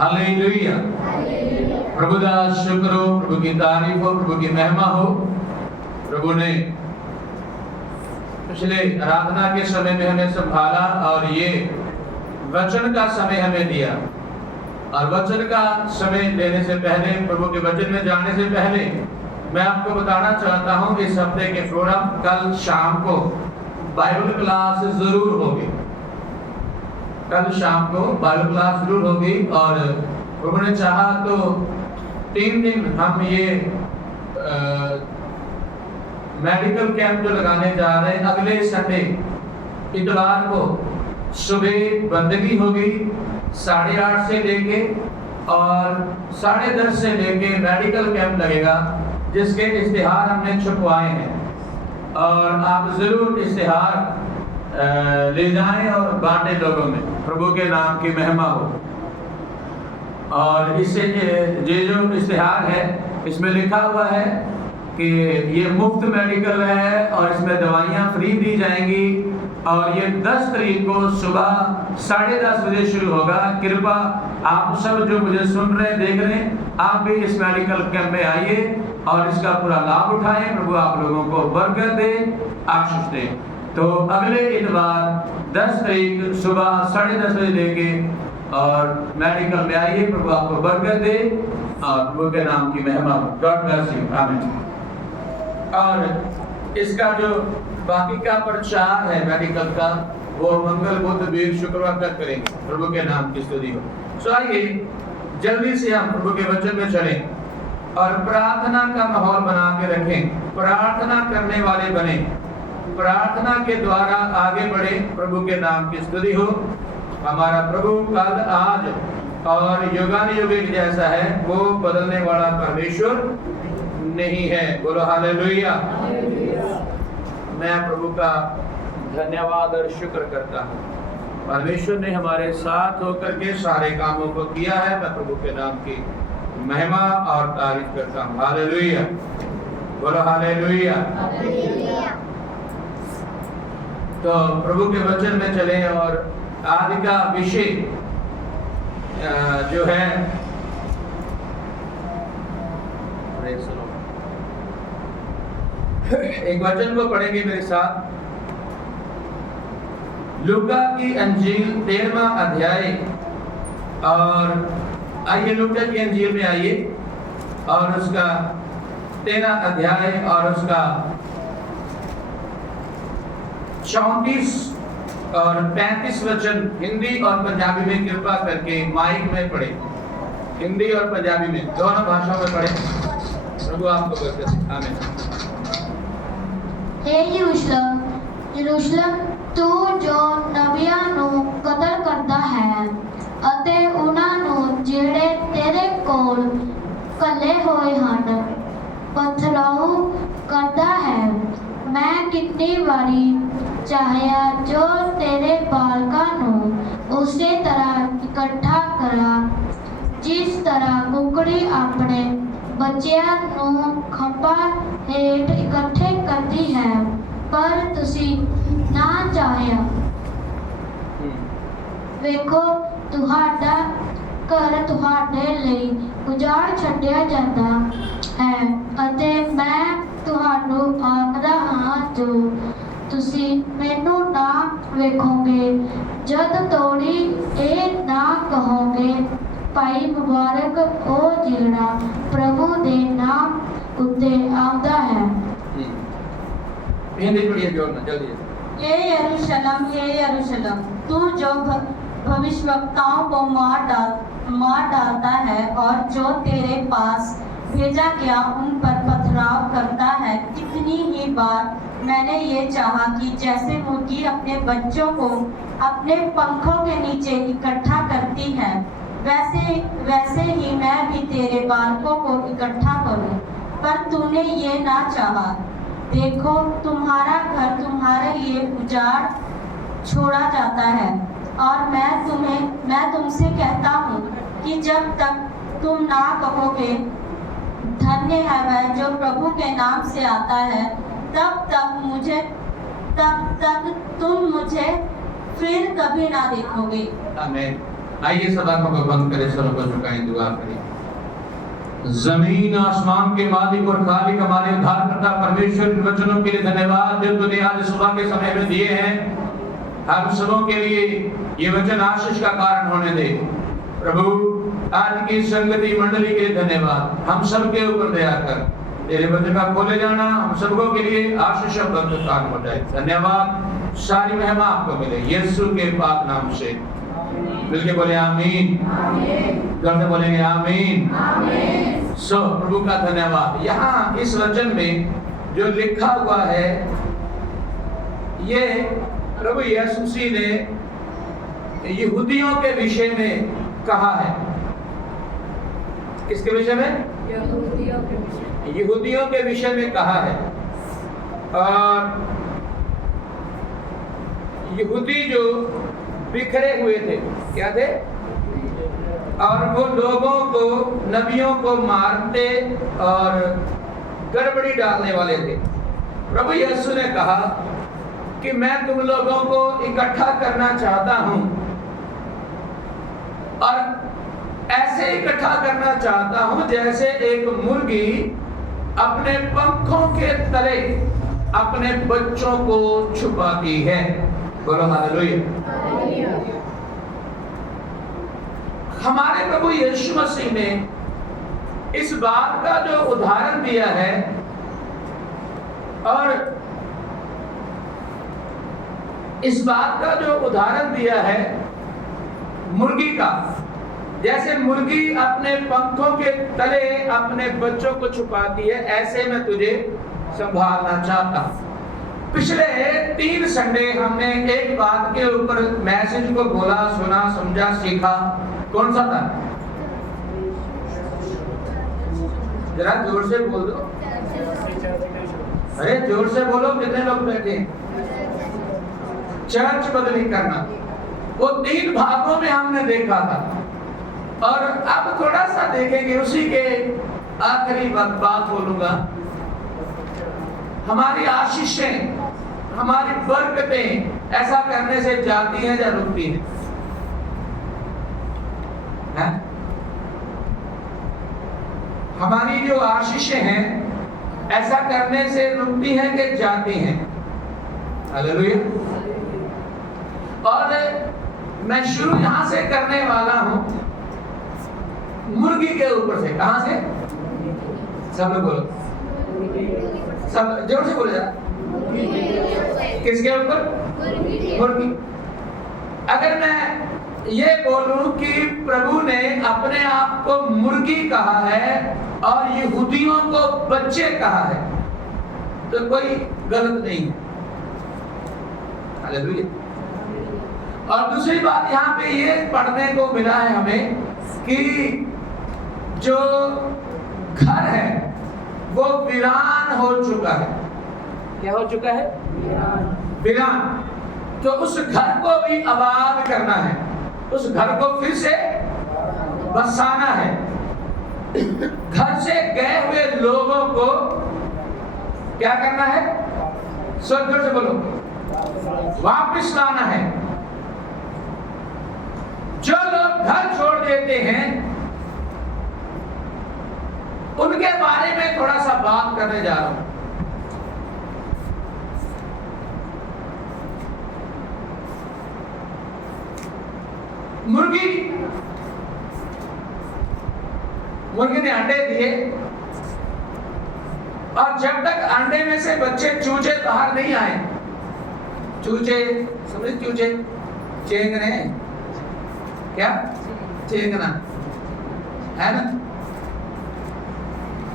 Hallelujah. प्रभु का शुक्र हो, प्रभु की तारीफ हो, प्रभु की महिमा हो। प्रभु ने पिछले आराधना के समय में हमें संभाला और ये वचन का समय हमें दिया। और वचन का समय लेने से पहले, प्रभु के वचन में जाने से पहले मैं आपको बताना चाहता हूँ कि इस हफ्ते के प्रोग्राम कल शाम को बाइबल क्लास जरूर होगी। कल शाम को बाइबल क्लास जरूर होगी और प्रभु ने चाहा तो 3 दिन हम ये मेडिकल कैंप जो लगाने जा रहे हैं। अगले संडे इतवार को सुबह बंदगी होगी 8:30 से लेके और 10:30 से लेके मेडिकल कैंप लगेगा, जिसके इश्तिहार हमने छपवाए हैं और आप जरूर इश्तिहार ले जाएं और बांटे लोगों में। प्रभु के नाम की महिमा हो। और इससे ये जो इश्तिहार है इसमें लिखा हुआ है कि ये मुफ्त मेडिकल है और इसमें दवाइयाँ फ्री दी जाएंगी और ये 10 तारीख को सुबह 10:30 बजे शुरू होगा। कृपा आप सब जो मुझे सुन रहे हैं, देख रहे हैं, आप भी इस मेडिकल कैंप में आइए और इसका पूरा लाभ उठाएं। प्रभु आप लोगों को बरकत दे, आशीष दे। तो अगले इतवार 10 तारीख सुबह 10:30 बजे लेके और मेडिकल में आइए। प्रभु आपको बरकत दे और प्रभु के नाम की महिमा हो। God bless you. आमीन। और इसका जो बाकी का प्रचार है मेडिकल का, वो मंगल बुध वीर शुक्रवार तक करेंगे। प्रभु के नाम की स्तुति हो। सो आइए जल्दी से हम प्रभु के वचन में चलें और प्रार्थना का माहौल बना के रखें। प्रार्थना करने वाले बने, प्रार्थना के द्वारा आगे बढ़े। प्रभु के नाम की स्तुति हो। हमारा प्रभु कल आज और युगानुयुग एक जैसा है, वो बदलने वाला परमेश्वर नहीं है। बोलो हालेलुया। मैं प्रभु का धन्यवाद और शुक्र करता हूँ। परमेश्वर ने हमारे साथ होकर के सारे कामों को किया है। मैं प्रभु के नाम की महिमा और तारीफ करता हूँ। हालेलुया। बोलो हालेलुया। तो प्रभु के वचन में चलें और आज का विषय जो है एक वचन को पढ़ेंगे मेरे साथ। लूका की अंजील 13वां अध्याय और आइए लूका की अंजील में आइए और उसका 13 अध्याय और उसका 34 और 35 वचन हिंदी और पंजाबी में कृपा करके माइक में पढ़े। हिंदी और पंजाबी में दोनों भाषाओं में पढ़े। प्रभु आपको बरकत दे। आमीन। हे यरूशलेम, यरूशलेम, तू जो नबियां ਨੂੰ ਕਤਲ ਕਰਦਾ ਹੈ ਅਤੇ ਉਹਨਾਂ ਨੂੰ ਜਿਹੜੇ ਤੇਰੇ ਕੋਲ ਕੱਲੇ ਹੋਏ ਹਨ ਪਥਰਾਓ ਕਰਦਾ ਹੈ। ਮੈਂ ਕਿੰਨੀ ਵਾਰੀ ਚਾਹਿਆ ਜੋ ਤੇਰੇ ਬਾਲਕਾਂ ਨੂੰ ਉਸੇ ਤਰ੍ਹਾਂ ਇਕੱਠਾ ਕਰਾਂ ਜਿਸ ਤਰ੍ਹਾਂ ਕੁਕੜੀ ਆਪਣੇ ਬੱਚਿਆਂ ਨੂੰ ਖੰਭਾਂ ਹੇਠ ਇਕੱਠੇ ਕਰਦੀ ਹੈ, ਪਰ ਤੁਸੀਂ ਨਾ ਚਾਹਿਆ। ਵੇਖੋ ਤੁਹਾਡਾ ਘਰ ਤੁਹਾਡੇ ਲਈ ਉਜਾੜ ਛੱਡਿਆ ਜਾਂਦਾ ਹੈ ਅਤੇ ਮੈਂ ਤੁਹਾਨੂੰ ਆਖਦਾ ਹਾਂ ਜੋ ਤੁਸੀਂ ਮੈਨੂੰ ਨਾ ਵੇਖੋਗੇ ਜਦ ਤੋੜੀ ਇਹ ਨਾ ਕਹੋਗੇ ਭਾਈ ਮੁਬਾਰਕ ਉਹ ਜਿਹੜਾ ਪ੍ਰਭੂ ਦੇ ਨਾਮ ਉੱਤੇ ਆਉਂਦਾ ਹੈ। हे यरूशलेम, तू जो भविष्यवक्ताओं को मार डालता है और जो तेरे पास भेजा गया उन पर पथराव करता है। कितनी ही बार मैंने ये चाहा कि जैसे मुर्गी अपने बच्चों को अपने पंखों के नीचे इकट्ठा करती है, वैसे ही मैं भी तेरे बालकों को इकट्ठा करूं, पर तूने ये ना चाहा। देखो तुम्हारा घर तुम्हारे लिए उजाड़ छोड़ा जाता है और मैं तुमसे कहता हूँ कि जब तक तुम ना कहोगे धन्य है वह जो प्रभु के नाम से आता है, तब तक तुम मुझे फिर कभी ना देखोगे। आमीन। आइए सब आंखों को बंद करें, सरों को झुकाएं, दुआ करें। जमीन आसमान के मालिक और खालिक हमारे उद्धारकर्ता परमेश्वर, इन वचनों के लिए धन्यवाद जो तूने आज सुबह के समय में दिए हैं। हम सबों के लिए ये वचन आशीष का कारण होने दे प्रभु। आज की संगति मंडली के लिए धन्यवाद। हम सब के ऊपर दया कर, तेरे वचन का खोले जाना हम सबों के लिए आशीष और बरकत हो जाए। धन्यवाद, सारी महिमा आपको मिले यीशु के पाक नाम से। मिलके बोले आमीन। घर से बोलेंगे आमीन। सो प्रभु का धन्यवाद। यहाँ इस वचन में जो लिखा हुआ है, ये प्रभु यीशु मसीह ने यहूदियों के विषय में कहा है। किसके विषय में? यहूदियों के विषय में कहा है। और यहूदी जो बिखरे हुए थे, क्या थे? और वो लोगों को, नबियों को मारते और गड़बड़ी डालने वाले थे। प्रभु यीशु ने कहा कि मैं तुम लोगों को इकट्ठा करना चाहता हूं और ऐसे इकट्ठा करना चाहता हूं जैसे एक मुर्गी अपने पंखों के तले अपने बच्चों को छुपाती है। बोलो हालेलुया। हमारे प्रभु यीशु मसीह ने इस बात का जो उदाहरण दिया है, और इस बात का जो उदाहरण दिया है मुर्गी का, जैसे मुर्गी अपने पंखों के तले अपने बच्चों को छुपाती है, ऐसे मैं तुझे संभालना चाहता हूं। पिछले 3 संडे हमने एक बात के ऊपर मैसेज को बोला, सुना, समझा, सीखा। कौन सा था? जरा जोर से बोल दो। अरे जोर से बोलो, कितने लोग बैठे? चर्च बदली करना। वो 3 भागों में हमने देखा था, और अब थोड़ा सा देखेंगे। उसी के आखिरी बात बोलूंगा। हमारी आशीषें, हमारी बरकतें ऐसा करने से जाती हैं या रुकती हैं? है? हमारी जो आशीषें हैं ऐसा करने से रुकती हैं कि जाती हैं? हालेलुया। और मैं शुरू यहां से करने वाला हूं, मुर्गी के ऊपर से। कहां से? सब लोग बोलो, सब जोर से बोले जरा। किसके ऊपर? मुर्गी। अगर मैं ये बोलूं कि प्रभु ने अपने आप को मुर्गी कहा है और यहूदियों को बच्चे कहा है, तो कोई गलत नहीं है। हालेलुया। और दूसरी बात यहाँ पे ये पढ़ने को मिला है हमें कि जो घर है वो वीरान हो चुका है। क्या हो चुका है? वीरान। तो उस घर को भी आबाद करना है, उस घर को फिर से बसाना है। घर से गए हुए लोगों को क्या करना है? जोर से बोलो, वापस लाना है। जो लोग घर छोड़ देते हैं उनके बारे में थोड़ा सा बात करने जा रहा हूं। मुर्गी ने अंडे दिए, और जब तक अंडे में से बच्चे चूजे बाहर नहीं आए, चूजे समझे? चूजे, चेंगने, क्या? चेंगना है ना?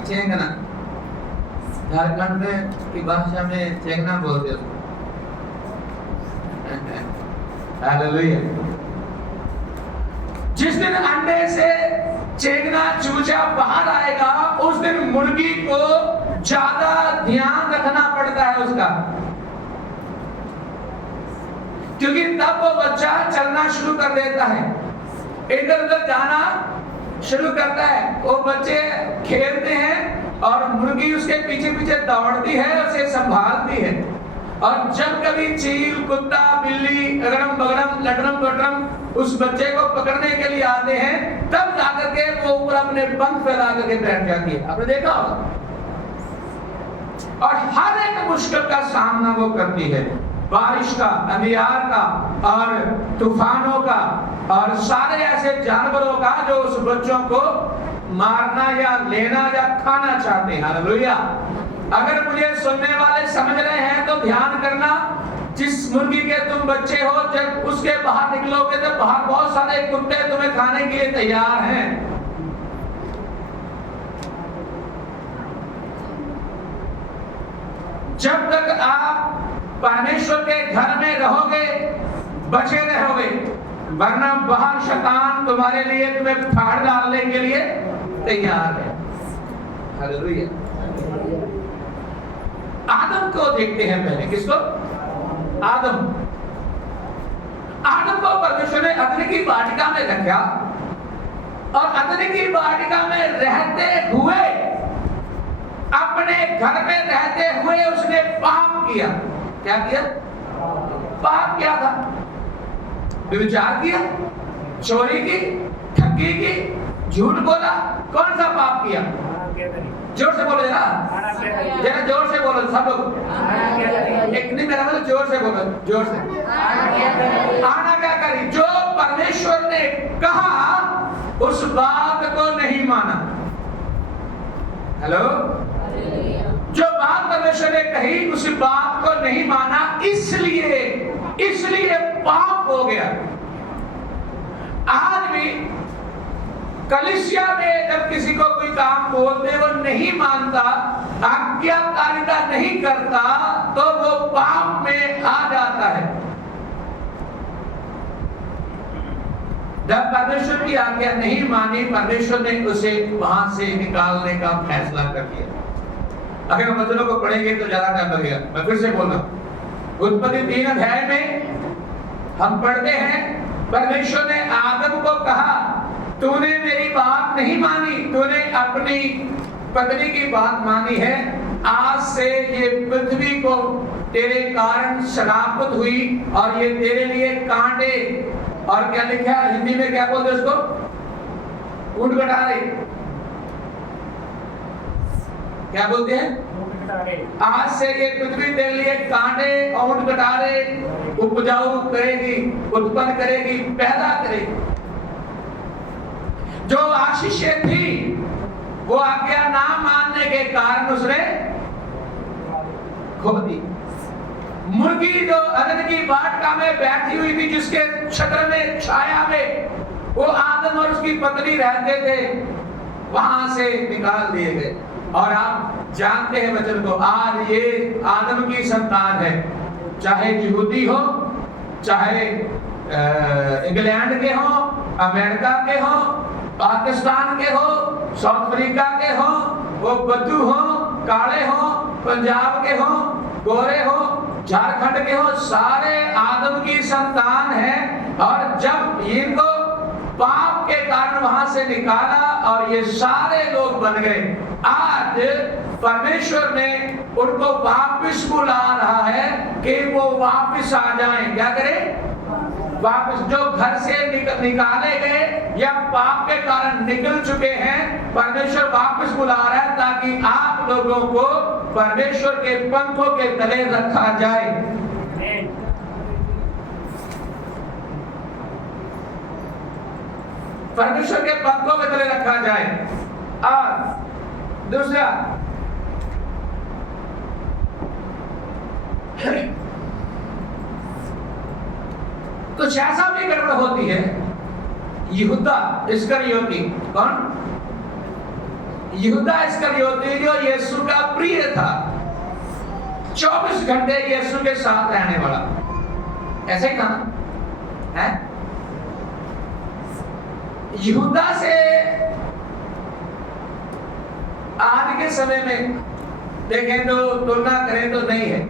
चेंगना झारखंड में की भाषा में चेंगना बोलते हैं। हालेलुया। जिस दिन अंडे से चेंगना चूजा बाहर आएगा, उस दिन मुर्गी को ज्यादा ध्यान रखना पड़ता है उसका, क्योंकि तब वो बच्चा चलना शुरू कर देता है, इधर उधर जाना शुरू करता है। वो बच्चे खेलते हैं और मुर्गी उसके पीछे पीछे दौड़ती है, उसे संभालती है। और जब कभी चील, कुत्ता, बिल्ली, अगड़म बगड़म, लटरम पटरम उस बच्चे को पकड़ने के लिए आते हैं, तब जाकर के वो ऊपर अपने पंख फैला करके बैठ जाती है। आपने देखा होगा। और हर एक मुश्किल का सामना वो करती है, बारिश का, अंधियार का और तूफानों का और सारे ऐसे जानवरों का जो उस बच्चों को मारना या लेना या खाना चाहते हैं। हालेलुया। अगर मुझे सुनने वाले समझ रहे हैं तो ध्यान करना, जिस मुर्गी के तुम बच्चे हो, जब उसके बाहर निकलोगे तो बाहर बहुत सारे कुत्ते तुम्हें खाने के लिए तैयार हैं। जब तक आप परमेश्वर के घर में रहोगे बचे रहोगे, वरना बाहर शैतान तुम्हारे लिए तुम्हें फाड़ डालने के लिए तैयार है। हालेलुया। आदम को देखते हैं पहले। किसको? आदम। आदम को परमेश्वर ने अदन की वाटिका में रखा और अदन की वाटिका में रहते हुए, अपने घर में रहते हुए उसने पाप किया। क्या किया? पाप किया था। व्यभिचार किया, चोरी की, ठगी की, झूठ बोला। कौन सा पाप किया? जोर से बोलो जरा जोर से बोलो सब लोग। एक नहीं, मेरा मतलब जोर से बोलो, जोर से। आना क्या करी? जो परमेश्वर ने कहा उस बात को नहीं माना। हेलो। जो बात परमेश्वर ने कही उस बात को नहीं माना, इसलिए पाप हो गया। आज भी कलीसिया में जब किसी को कोई काम बोलते वो नहीं मानता, आज्ञाकारिता नहीं करता, तो वो पाप में आ जाता है। जब परमेश्वर की आज्ञा नहीं मानी, परमेश्वर ने उसे वहां से निकालने का फैसला कर दिया। अगर हम वचनों को पढ़ेंगे तो ज्यादा टाइम लगेगा। मैं फिर से बोल रहा हूं, उत्पत्ति 3 अध्याय में हम पढ़ते हैं, परमेश्वर ने आदम को कहा, तूने मेरी बात नहीं मानी, तूने अपनी पत्नी की बात मानी है। आज से ये पृथ्वी को तेरे कारण शराबत हुई और ये तेरे लिए कांटे, और क्या लिखा हिंदी में, क्या बोलते उसको? ऊंट कटारे। क्या बोलते हैं? आज से ये पृथ्वी तेरे लिए कांटे और ऊंट कटारे उपजाऊ करेगी, उत्पन्न करेगी, पैदा करेगी। जो आशीषें थी वो आज्ञा ना मानने के कारण उसने खो दी। मुर्गी जो अदन की वाटिका में बैठी हुई थी, जिसके छत्र में, छाया में वो आदम और उसकी पत्नी रहते थे, वहां से निकाल दिए गए। और आप जानते हैं वचन को, आज ये आदम की संतान है, चाहे यहूदी हो, चाहे इंग्लैंड के हो, अमेरिका के हो, पाकिस्तान के हो, साउथ अफ्रीका के हो, वो बद्दू हो, काले हो, पंजाब के हो, गोरे हो, झारखंड के हो, सारे आदम की संतान है। और जब इनको पाप के कारण वहां से निकाला और ये सारे लोग बन गए, आज परमेश्वर ने उनको वापस बुला रहा है कि वो वापस आ जाएं। क्या करें? वापस। जो घर से निकाले गए या पाप के कारण निकल चुके हैं, परमेश्वर वापस बुला रहा है ताकि आप लोगों को परमेश्वर के पंखों के तले रखा जाए। परमेश्वर के पंखों के तले रखा जाए। और दूसरा, कुछ ऐसा भी गड़बड़ होती है। यहूदा इस्करियोती, कौन? यहूदा इस्करियोती जो यीशु का प्रिय था, 24 घंटे यीशु के साथ रहने वाला, ऐसे ही था है? यहूदा से आज के समय में देखें तो, तुलना करें तो नहीं है।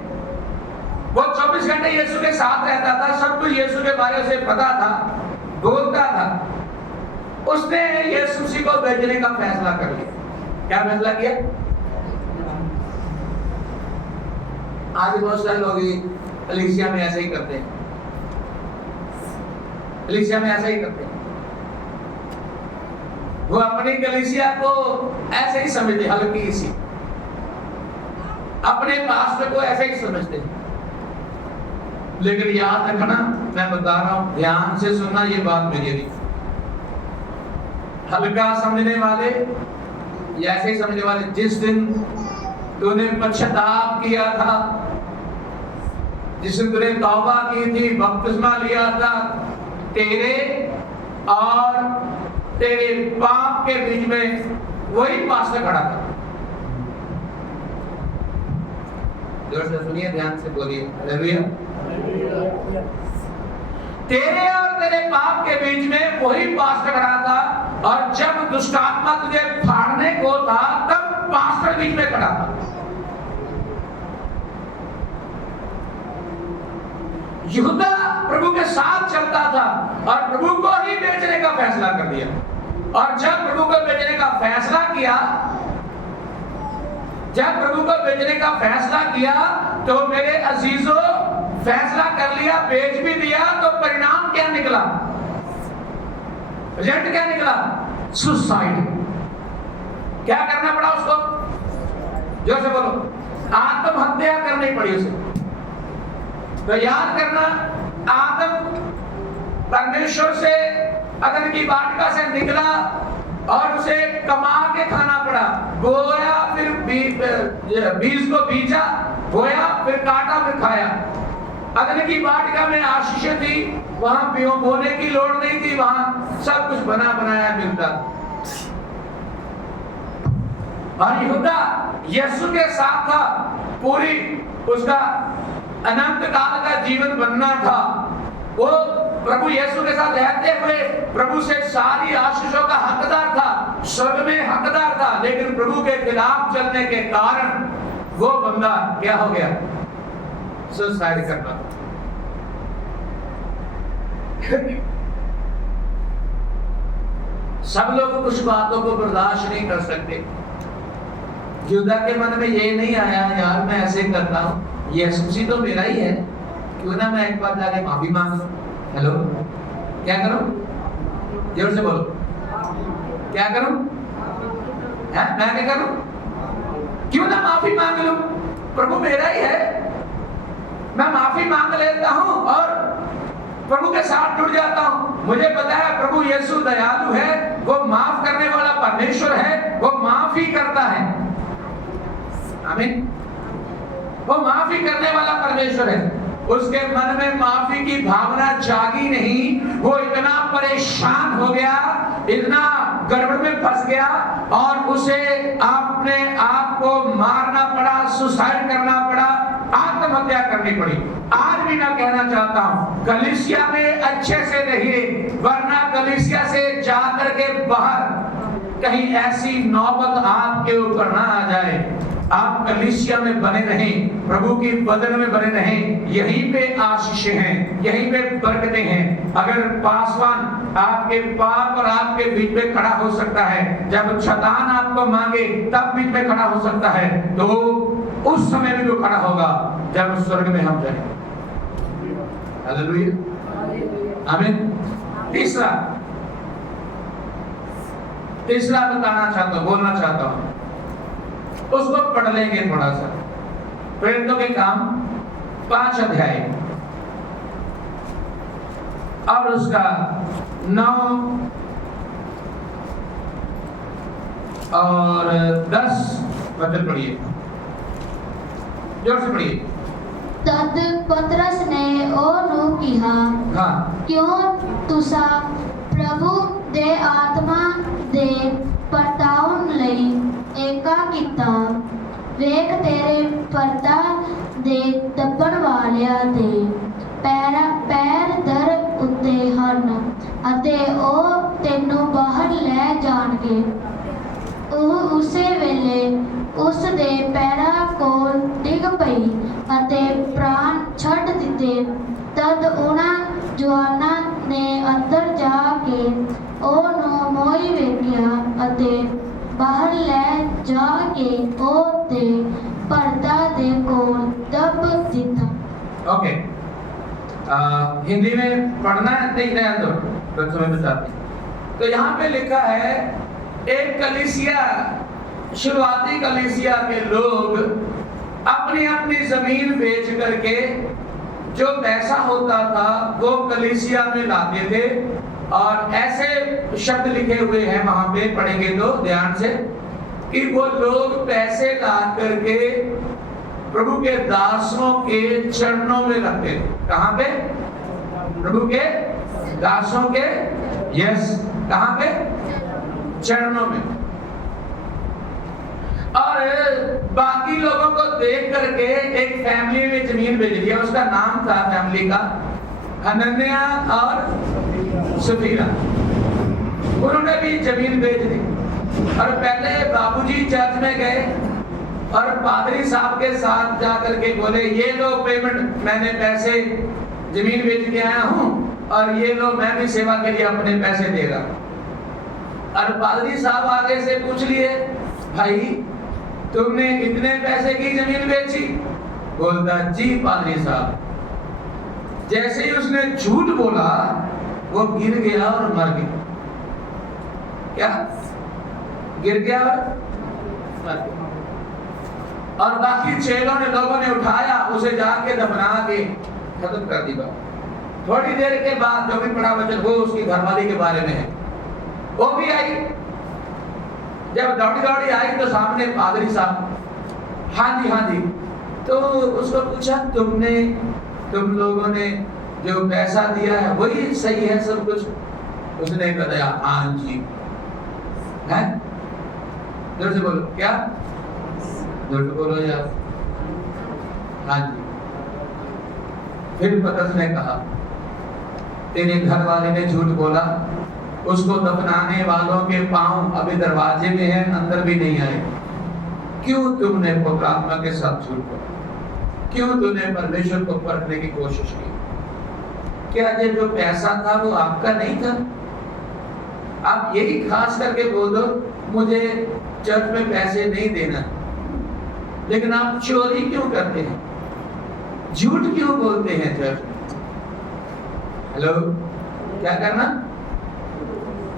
वो 24 घंटे यीशु के साथ रहता था, सब कुछ यीशु के बारे में पता था, बोलता था। उसने यीशु मसीह को भेजने का फैसला कर लिया। क्या फैसला किया? आज बहुत सारे लोग कलीसिया में ऐसे ही करते हैं, कलीसिया में ऐसा ही करते हैं। वो अपनी कलीसिया को ऐसे ही समझते, हल्की सी, अपने पास्टर को ऐसे ही समझते। लेकिन याद रखना, मैं बता रहा हूं, ध्यान से सुनना, ये बात मेरी नहीं। हल्का समझने वाले या ऐसे ही समझने वाले, जिस दिन तूने पश्चाताप किया था, जिस दिन तूने तौबा की थी, बपतिस्मा लिया था, तेरे और तेरे पाप के बीच में वही पास्टर खड़ा था। जोर से सुनिए, ध्यान से बोलिए, हालेलुया। तेरे और तेरे पाप के बीच में वही पास्टर खड़ा था, और जब दुष्ट आत्मा तुझे फाड़ने को था, तब पास्टर बीच में खड़ा था। यहूदा प्रभु के साथ चलता था और प्रभु को ही बेचने का फैसला कर दिया। और जब प्रभु को बेचने का फैसला किया, जब प्रभु को बेचने का फैसला किया, तो मेरे अजीजों, फैसला कर लिया, बेच भी दिया, तो परिणाम क्या निकला? रिजल्ट क्या निकला? सुसाइड। क्या करना पड़ा उसको? जोर से बोलो, आत्महत्या करनी पड़ी उसे। तो याद करना, आदम परमेश्वर से अदन की वाटिका से निकला और उसे कमा के खाना पड़ा। बोया, फिर बीज को बीजा, बोया, फिर काटा, फिर खाया। अदन की वाटिका में आशीषें थी, वहां बोने की लोड़ नहीं थी, वहां सब कुछ बना बनाया मिलता। और यहूदा यीशु के साथ था, पूरी उसका अनंत काल का जीवन बनना था। वो प्रभु यीशु के साथ रहते हुए प्रभु से सारी आशीषों का हकदार था, स्वर्ग में हकदार था। लेकिन प्रभु के खिलाफ चलने के कारण वो बंदा क्या हो गया? सुसाइड करना। सब लोग कुछ बातों को बर्दाश्त नहीं कर सकते। यहूदा के मन में ये नहीं आया, यार मैं ऐसे करता हूँ, यीशु तो मेरा ही है, क्यों ना मैं एक बार जाके माफी मांग लूं। हेलो, क्या करूं? जोर से बोलो, क्या करूं? है? मैं क्या करूं? क्यों ना माफी मांग लूं? प्रभु मेरा ही है, मैं माफी मांग लेता हूं और प्रभु के साथ जुड़ जाता हूं। मुझे पता है प्रभु यीशु दयालु है, वो माफ करने वाला परमेश्वर है, वो माफी करता है। आमीन। वो माफी करने वाला परमेश्वर है। उसके मन में माफी की भावना जागी नहीं, वो इतना परेशान हो गया, इतना गड़बड़ में फंस गया और उसे अपने आप को मारना पड़ा, सुसाइड करना पड़ा, आत्महत्या करनी पड़ी। आज भी मैं कहना चाहता हूं, कलीसिया में अच्छे से रहिए, वरना कलीसिया से जाकर के बाहर कहीं ऐसी नौबत आपके ऊपर ना आ जाए। आप कलीसिया में बने रहें, प्रभु की बदन में बने रहें, यहीं पे आशीषें हैं, यहीं पे बरकतें हैं। अगर पासवान आपके पाप और आपके बीच में खड़ा हो सकता है, जब शैतान आपको मांगे तब बीच में खड़ा हो सकता है, तो उस समय में जो खड़ा होगा जब स्वर्ग में हम जाएंगे। हालेलुया, आमीन। तीसरा बताना चाहता हूं, बोलना चाहता हूं, उसको पढ़ लेंगे थोड़ा सा। प्रेरितों के काम 5 अध्याय और उसका 9 और 10 वचन पढ़िए, जोर से पढ़िए। तद पतरस ने ओनू कहा, हाँ, क्यों तुसा प्रभु दे आत्मा दे परताउन लई एका किता। ਵੇਖ तेरे परदा दे दबण वालिਆਂ ਦੇ पैर दर उत्ते ਹਨ ਅਤੇ ਉਹ ਤੈਨੂੰ ਬਾਹਰ ਲੈ ਜਾਣਗੇ। ਉਹ ਉਸੇ ਵੇਲੇ ਉਸ ਦੇ ਪੈਰਾਂ ਕੋਲ ਡਿੱਗ ਪਈ ਅਤੇ ਪ੍ਰਾਣ ਛੱਡ ਦਿੱਤੇ। ਤਦ ਉਹਨਾਂ ਜਵਾਨਾਂ ਨੇ ਅੰਦਰ ਜਾ ਕੇ ਉਹਨੂੰ ਮੋਈ ਵੇਖਿਆ ਅਤੇ ਬਾਹਰ ਲੈ ਜਾ ਕੇ ਉਹ ਤੇ ਪਰਦਾ ਦੇ ਕੋਲ ਦਬ ओके, हिंदी में पढ़ना नहीं रहने दो, बच्चों में बताते हैं। तो यहाँ पे लिखा है एक कलीसिया, शुरुआती कलीसिया के लोग अपनी अपनी जमीन बेच करके जो पैसा होता था वो कलीसिया में लाते थे, और ऐसे शब्द लिखे हुए हैं वहां पे, पढ़ेंगे तो ध्यान से, कि वो लोग पैसे ला करके प्रभु के दासों के चरणों में रखते थे। कहां पे? प्रभु के दासों के, यस, कहां पे? चरणों में। और बाकी लोगों को देख करके एक फैमिली ने जमीन बेच दिया, उसका नाम था फैमिली का हनन्याह और सफीरा। उन्होंने भी जमीन बेच दी, और पहले बाबूजी चर्च में गए और पादरी साहब के साथ जाकर के बोले, ये लो पेमेंट, मैंने पैसे जमीन बेच के आया हूं, और ये लो मैं भी सेवा के लिए अपने पैसे दे रहा हूं। और पादरी साहब आगे से पूछ लिए, भाई तुमने इतने पैसे की जमीन बेची? बोलता, जी पादरी साहब। जैसे ही उसने झूठ बोला वो गिर गया और मर गया। क्या? गिर गया और मर गया। और बाकी चेलों ने, लोगों ने उठाया उसे, जाके दफना के खत्म कर दी बात। थोड़ी देर के बाद जो भी पढ़ा वचन वो उसकी घरवाली के बारे में है, वो भी आई। जब दौड़ी दौड़ी आई तो सामने पादरी साहब, हाँ जी। तो उसको पूछा, तुम लोगों ने जो पैसा दिया है वही सही है सब कुछ? उसने बताया, हाँ जी। है? जोर से बोलो, क्या? जोर से बोलो यार। हाँ जी। फिर पतरस ने कहा, तेरे घर वाले ने झूठ बोला, उसको दफनाने वालों के पांव अभी दरवाजे में हैं, अंदर भी नहीं आए। क्यों तुमने पवित्र आत्मा के साथ झूठ बोला? क्यों तुमने परमेश्वर को परखने की कोशिश की? क्या ये जो पैसा था वो आपका नहीं था? आप यही खास करके बोल दो, मुझे चर्च में पैसे नहीं देना, लेकिन आप चोरी क्यों करते हैं? झूठ क्यों बोलते हैं चर्च में? हेलो, क्या करना?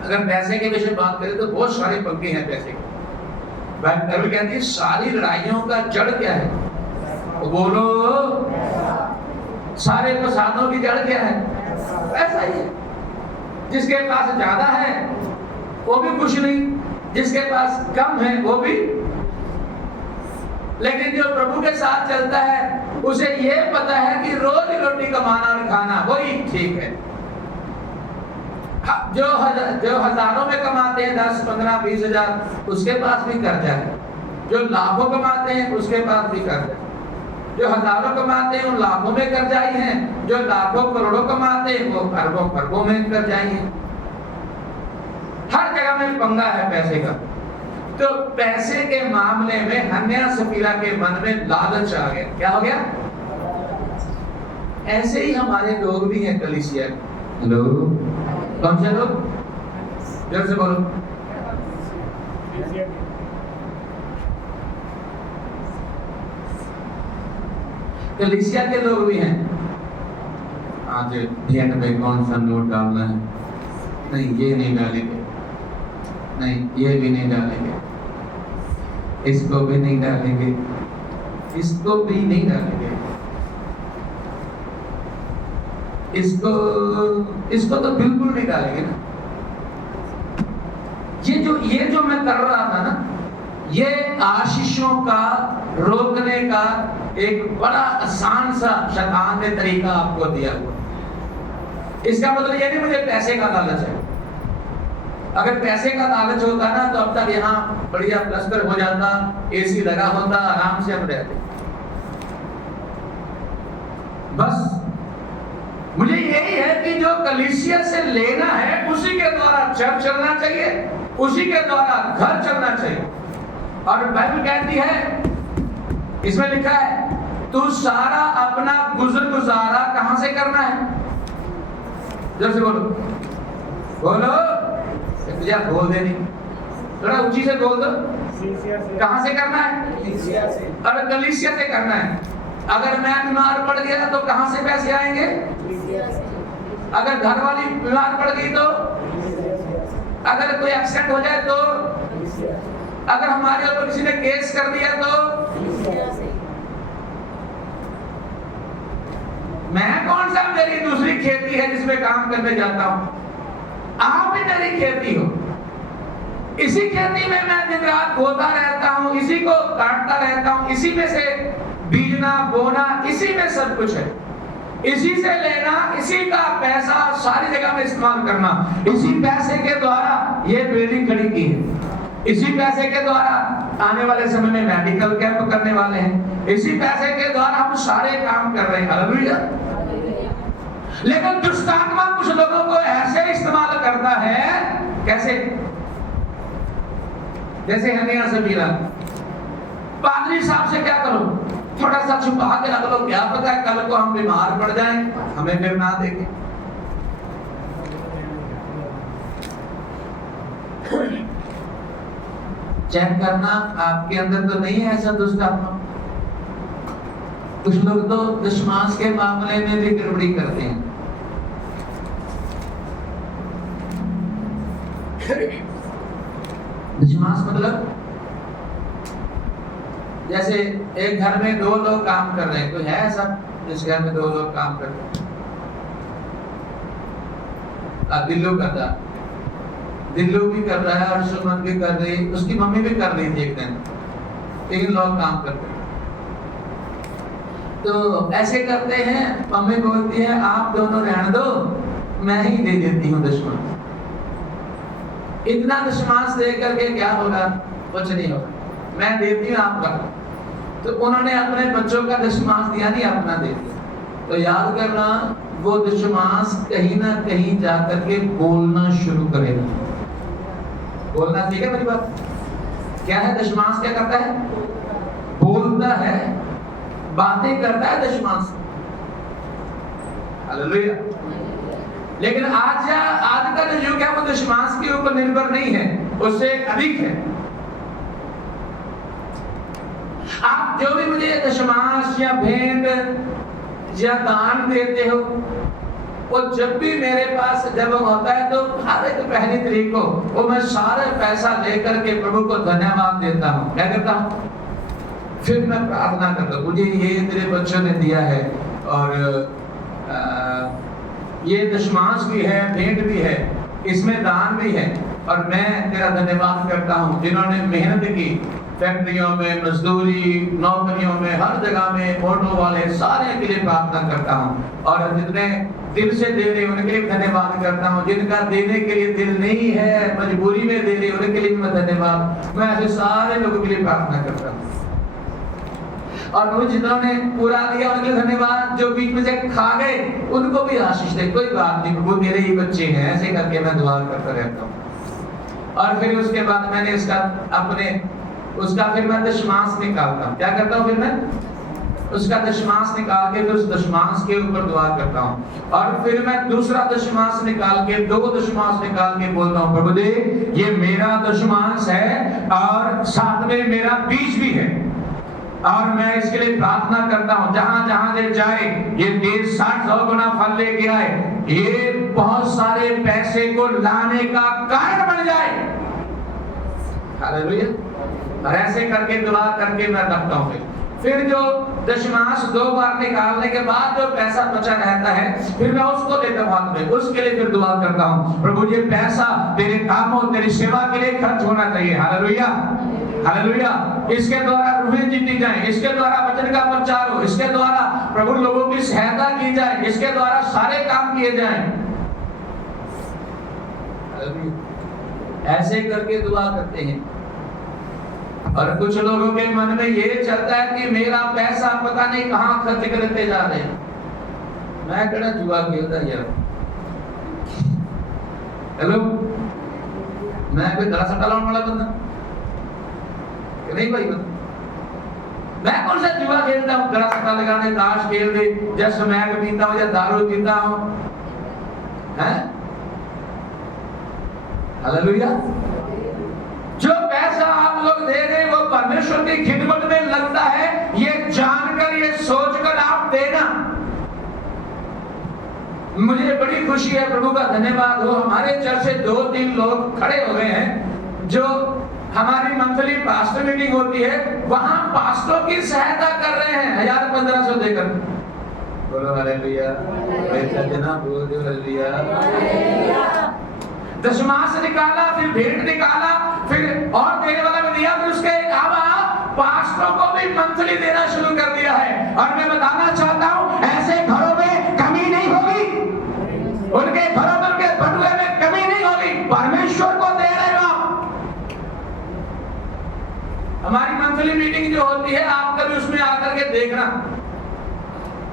अगर पैसे के विषय बात करें तो बहुत सारे पंक्ति हैं पैसे की। बाइबल कहती है सारी लड़ाइयों का जड़ क्या है? बोलो, सारे फसादों की जड़ क्या है? पैसा ही है। जिसके पास ज्यादा है वो भी कुछ नहीं, जिसके पास कम है वो भी। लेकिन जो प्रभु के साथ चलता है उसे ये पता है कि रोज रोटी कमाना और खाना वही ठीक है। जो हजारों में कमाते हैं, 10, 15, 20 हजार, उसके पास भी कर्जा है। जो लाखों कमाते हैं उसके पास भी कर्जा है। जो हजारों कमाते हैं उन लाखों में कर्जाई हैं। जो लाखों करोड़ों कमाते हैं वो अरबों खरबों में कर्जाई हैं। हर जगह में पंगा है पैसे का। तो पैसे के मामले में हन्याह सफीरा के मन में लालच आ गया। क्या हो गया? ऐसे ही हमारे लोग भी हैं कलीसिया। हेलो, कौन से लोग? जोर से बोलो। कलीसिया के लोग भी हैं। आज जेठ में कौन सा नोट डालना है? नहीं, ये नहीं डालेंगे, नहीं ये भी नहीं डालेंगे, इसको भी नहीं डालेंगे, इसको भी नहीं डालेंगे, इसको तो बिल्कुल नहीं डालेंगे ना। ये जो मैं कर रहा था ना, ये आशीषों का रोकने का एक बड़ा आसान सा शैतान ने तरीका आपको दिया हुआ। इसका मतलब ये नहीं मुझे पैसे का लालच है। अगर पैसे का लालच होता ना तो अब तक यहाँ बढ़िया प्लस्तर हो जाता, एसी लगा होता, आराम से हम रहते। बस मुझे यही है कि जो कलीसिया से लेना है उसी के द्वारा चर्च चलना चाहिए, उसी के द्वारा घर चलना चाहिए। और बाइबल कहती है, इसमें लिखा है, तू सारा अपना गुजर गुजारा कहां से करना है? जब से बोलो, बोलो, यार बोल दे नहीं, थोड़ा ऊंची से बोल दो। कहां से करना है? और कलीसिया से करना है। अगर मैं बीमार पड़ गया तो कहां से पैसे आएंगे? अगर घर वाली बीमार पड़ गई तो, अगर कोई एक्सीडेंट हो जाए तो, अगर हमारे ऊपर किसी ने केस कर दिया तो, मैं कौन सा मेरी दूसरी खेती है जिसमें काम करने जाता हूं? आप भी मेरी खेती हो। इसी खेती में मैं दिन रात बोता रहता हूं, इसी को काटता रहता हूं, इसी में से बीजना बोना, इसी में सब कुछ है। इसी से लेना, इसी का पैसा सारी जगह में इस्तेमाल करना। इसी पैसे के द्वारा ये बिल्डिंग खड़ी की है। इसी पैसे के द्वारा आने वाले समय में मेडिकल कैंप करने वाले हैं। इसी पैसे के द्वारा हम सारे काम कर रहे हैं। हालेलुया। लेकिन दुष्ट आत्मा कुछ लोगों को ऐसे इस्तेमाल करता है, कैसे? जैसे हनिया सबीरा, पादरी साहब से क्या करो, थोड़ा सा छुपा के रख लो, क्या पता है कल को हम बीमार पड़ जाएं, हमें फिर ना देखें। चेक करना आपके अंदर तो नहीं है ऐसा दुष्ट आत्मा। कुछ लोग तो विश्वास के मामले में भी गड़बड़ी करते हैं। विश्वास मतलब जैसे एक घर में दो लोग काम कर रहे हैं, कोई है ऐसा जिस घर में दो लोग काम कर रहे हैं? दिल्लू कर रहा, दिल्लू भी कर रहा है और सुमन भी कर रही, उसकी मम्मी भी कर रही थी एक दिन, 3 लोग काम करते हैं। तो ऐसे करते हैं, मम्मी बोलती है आप दोनों रहने दो, मैं ही दे देती हूँ दशमांश। इतना दशमांश दे करके क्या होगा? कुछ नहीं होगा, मैं देती हूँ आप कर। तो उन्होंने अपने बच्चों का दशमांश दिया, नहीं अपना दे दिया। तो याद करना, वो दशमांश कहीं ना कहीं जाकर के बोलना शुरू करेगा। बोलना, ठीक है मेरी बात? क्या है दशमांश? क्या करता है? बोलता है, बातें करता है दशमांश। हालेलुया। लेकिन आज का जो युग है वो दशमांश के ऊपर निर्भर नहीं है, उससे अधिक है। आप जो भी मुझे दशमांश या भेंट या दान देते हो, वो जब भी मेरे पास जब होता है तो हर एक पहली तारीख को वो मैं सारे पैसा लेकर के प्रभु को धन्यवाद देता हूँ। क्या करता हूँ? फिर मैं प्रार्थना करता हूँ, मुझे ये तेरे बच्चों ने दिया है और ये दशमांश भी है, भेंट भी है, इसमें दान भी है, और मैं तेरा धन्यवाद करता हूँ जिन्होंने मेहनत की, फैक्ट्रियों में, मजदूरी, नौकरियों में, हर जगह में, ऑटो वाले, सारे के लिए प्रार्थना करता हूँ। और जितने दिल से दे रहे उनके लिए धन्यवाद करता हूँ, जिनका देने के लिए दिल नहीं है, मजबूरी में दे रहे उनके लिए मैं धन्यवाद, मैं ऐसे सारे लोगों के लिए प्रार्थना करता हूँ। और मुझे जिन्होंने पूरा दिया उनके लिए धन्यवाद, जो बीच में से खा गए उनको भी आशीष दे, कोई बात नहीं, वो मेरे ही बच्चे हैं, ऐसे करके मैं दुआ करता रहता हूँ। और फिर उसके बाद मैंने उसका फिर मैं दशमांश निकालता हूँ। क्या करता हूँ? फिर मैं उसका दशमांश निकाल के फिर उस दशमांश के ऊपर दुआ करता हूँ। और फिर मैं दूसरा दशमांश निकाल के, 2 दशमांश निकाल के बोलता हूँ, प्रभु दे ये मेरा दशमांश है और साथ में मेरा बीज भी है, और मैं इसके लिए प्रार्थना करता हूँ जहां जहां ले जाए ये 60-100 गुना फल लेके आए, ये बहुत सारे पैसे को लाने का कारण बन जाए। हालेलुया। और ऐसे करके दुआ करके मैं रखता हूँ। फिर जो दशमांश 2 बार निकालने के बाद जो पैसा बचा रहता है, फिर मैं उसको लेता हूँ हाथ में, उसके लिए फिर दुआ करता हूँ, प्रभु ये पैसा तेरे कामों, तेरी सेवा के लिए खर्च होना चाहिए। Hallelujah, hallelujah. इसके द्वारा रूहें जीती जाएं, इसके द्वारा वचन का प्रचार हो, इसके द्वारा प्रभु लोगों की सहायता की जाए, इसके द्वारा सारे काम किए जाएं। ऐसे करके दुआ करते हैं। और कुछ लोगों के मन में ये चलता है कि मेरा पैसा पता नहीं कहां खर्च करते जा रहे हैं। मैं कहना जुआ खेलता यार, हेलो, मैं कोई दरा सट्टा लाने वाला बंदा नहीं भाई, मैं कौन सा जुआ खेलता हूँ? दरा सट्टा लगाने, ताश खेल दे, या स्मैक पीता हूँ, या दारू पीता हूँ, हैं? हालेलुया। जो पैसा आप लोग दे रहे हैं वो परमेश्वर की खिदमत में लगता है, ये जानकर, ये सोचकर मुझे बड़ी खुशी है, प्रभु का धन्यवाद हो, हमारे चर्च से 2-3 लोग खड़े हो गए हैं जो हमारी मंथली पास्टर मीटिंग होती है वहां पास्टरों की सहायता कर रहे हैं 1000-1500 देकर। बोलो हालेलुया, बोल दो हालेलुया। दशमांश निकाला, फिर भेंट निकाला, फिर और देने वाला भी दिया, फिर उसके अलावा पास्टरों को भी मंथली देना शुरू कर दिया है। और मैं बताना चाहता हूं ऐसे घरों में कमी नहीं होगी, उनके घरों में, उनके बटुए में कमी नहीं होगी, परमेश्वर को दे रहे हो आप। हमारी मंथली मीटिंग जो होती है आप कभी उसमें आकर के देखना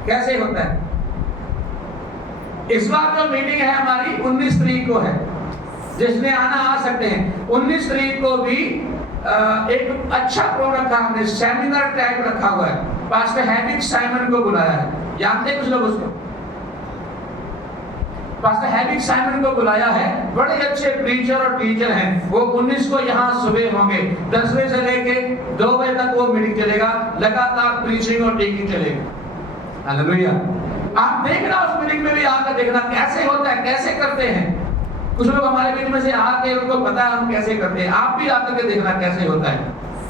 कैसे होता है। इस बार जो मीटिंग है हमारी 19 तारीख को है, जिसने आना आ सकते हैं। 19 तारीख को भी एक अच्छा प्रोग्राम रखा हमने, सेमिनार टाइप रखा हुआ है। पास्टर हैविक साइमन को बुलाया है, जानते हैं कुछ लोग उसको? पास्टर हैविक साइमन को बुलाया है, बड़े अच्छे प्रीचर और टीचर हैं। वो 19 को यहाँ सुबह होंगे, 10 बजे से लेके 2 बजे तक वो मीटिंग चलेगा, लगातार प्रीचिंग और टीचिंग चलेगी। हालेलुया। आप देखना उस मीटिंग में भी आकर देखना कैसे होता है, कैसे करते हैं। कुछ लोग हमारे बीच में से आके उनको पता है हम कैसे करते हैं, आप भी आकर के देखना कैसे होता है,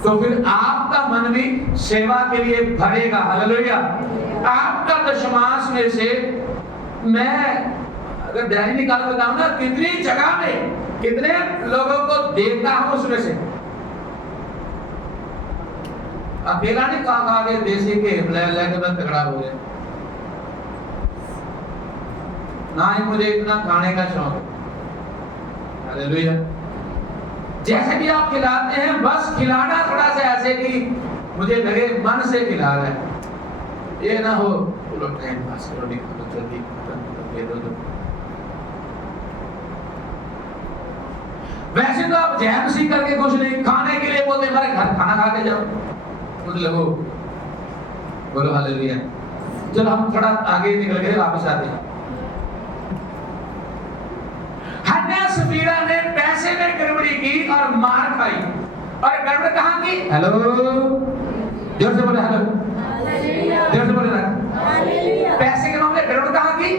तो फिर आपका मन भी सेवा के लिए भरेगा। हालेलुया। आपका दशमांश में से मैं अगर डायरी निकाल बताऊं ना कितनी जगह में कितने लोगों को देता हूं, उसमें से अकेला नहीं खा के देसी के लेके मैं तगड़ा हो गया, ना ही मुझे इतना खाने का शौक है। हालेलुया। जैसे भी आप खिलाते हैं बस खिलाना थोड़ा सा ऐसे कि मुझे लगे मन से खिला रहा है, ये ना हो बोलो टाइम पास करो, निकालो जल्दी दे दो। वैसे तो आप जैम सी करके कुछ नहीं, खाने के लिए बोलते हमारे घर खाना खा के जाओ, मतलब बोलो हालेलुया। चलो हम थोड़ा आगे निकल गए, वापस आते हैं। हन्ना सफीरा ने पैसे में गड़बड़ी की और मार खाई, और गड़बड़ कहां की? हेलो, जोर से बोले हेलो, जोर से बोले ना। पैसे के मामले गड़बड़ कहां की?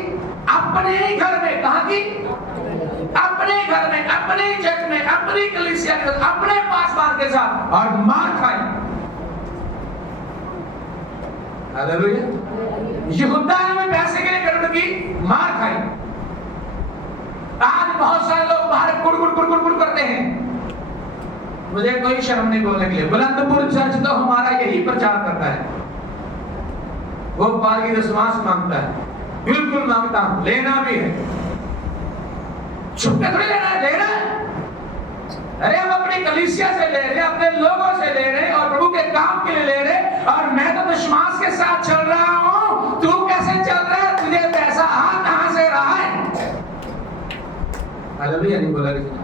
अपने ही घर में। कहां की? अपने घर में, अपने चर्च में, अपनी कलीसिया के साथ, अपने पासवान के साथ, और मार खाई। हालेलुया। यहूदा ने पैसे के लिए गड़बड़ की, मार खाई। आज बहुत सारे लोग बाहर कुड़ करते हैं, मुझे कोई शर्म नहीं बोलने के लिए। बुलंदपुर चर्च तो हमारा यही प्रचार करता है, वो पालकी दशमांश मांगता है, बिल्कुल मांगता हूं, लेना भी है, छुपके थोड़ी लेना है, लेना है। अरे हम अपनी कलीसिया से ले रहे हैं, अपने लोगों से ले रहे हैं, और प्रभु के काम के लिए ले रहे हैं। और मैं तो दशमांश के साथ चल रहा हूं, तू कैसे चल रहा है? तुझे पैसा आ कहां से रहा है? हालेलुया नहीं बोला किसी ने।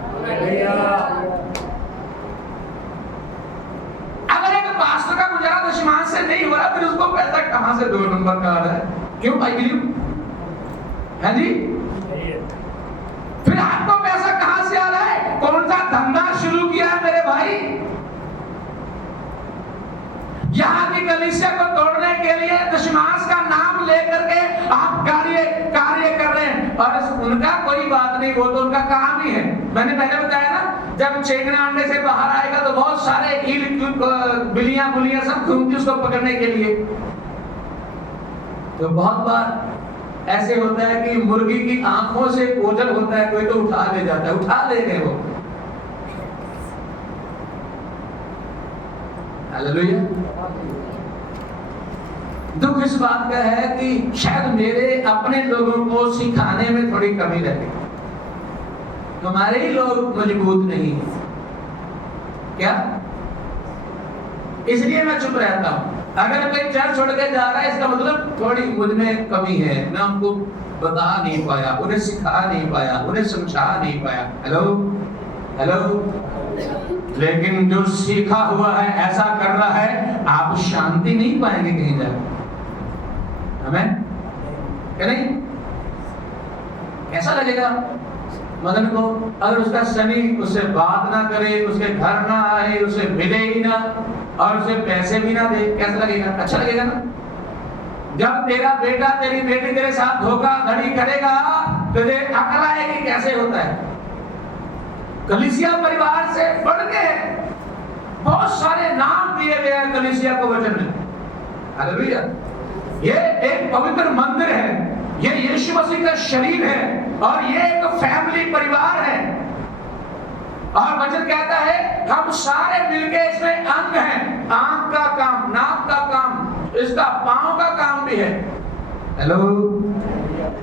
अगर एक पास्टर का गुजारा दशमांश से नहीं हो रहा, फिर उसको पैसा कहां से 2 नंबर का आ रहा है? क्यों भाई बिलीव है जी? फिर आपको पैसा कहां से आ रहा है? कौन सा धंधा शुरू किया है मेरे भाई? यहाँ की कलीसिया को तोड़ने के लिए दशमांश का नाम लेकर के आप कार्य कर रहे हैं, और उनका कोई बात नहीं, वो तो उनका काम ही है। मैंने पहले बताया ना, जब चेंगना अंडे से बाहर आएगा तो बहुत सारे बिलियां बुलियां सब घूमती उसको पकड़ने के लिए। तो बहुत बार ऐसे होता है कि मुर्गी की आंखों से ओझल होता है, कोई तो उठा ले जाता है, उठा ले गए वो। हालेलुया। दुख इस बात का है कि शायद मेरे अपने लोगों को सिखाने में थोड़ी कमी रही, हमारे ही लोग मजबूत नहीं है क्या, इसलिए मैं चुप रहता हूं। अगर कोई चर्च छोड़ के जा रहा है, इसका मतलब थोड़ी मुझ में कमी है, मैं उनको बता नहीं पाया, उन्हें सिखा नहीं पाया, उन्हें समझा नहीं पाया। Hello hello. लेकिन जो सीखा हुआ है ऐसा कर रहा है, आप शांति नहीं पाएंगे कहीं जाकर। हमें क्या नहीं, कैसा लगेगा मदन को अगर उसका शनि उससे बात ना करे, उसके घर ना आए, उसे मिले ही ना, और उसे पैसे भी ना दे? कैसा लगेगा? अच्छा लगेगा ना? जब तेरा बेटा तेरी बेटी तेरे साथ धोखाधड़ी करेगा, तुझे अकल आएगी कैसे होता है। कलीसिया परिवार से बढ़ के बहुत सारे नाम दिए गए हैं कलीसिया को वचन में। हालेलुया। ये एक पवित्र मंदिर है, ये यीशु मसीह का शरीर है और ये एक फैमिली परिवार है। और वचन कहता है हम सारे मिलके इसमें अंग हैं। आंख का काम, नाक का काम, इसका पांव का काम भी है। हेलो,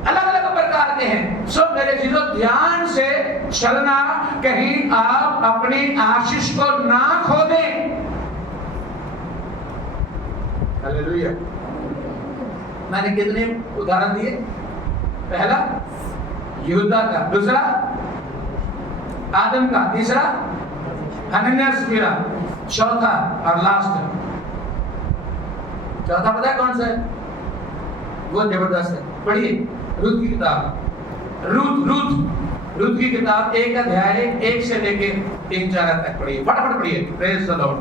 अलग अलग प्रकार के हैं। सो मेरे चीजों ध्यान से चलना, कहीं आप अपनी आशीष को ना खो दें। हालेलुया। मैंने कितने उदाहरण दिए? पहला यहूदा का, दूसरा आदम का, तीसरा हनन्याह सफीरा, चौथा और लास्ट चौथा पता है कौन सा है? वो जबरदस्त है, पढ़िए रूत की किताब। रूत की किताब 1 अध्याय 1 से लेके 3-4 तक पढ़िए, फटाफट पढ़िए। Praise the Lord.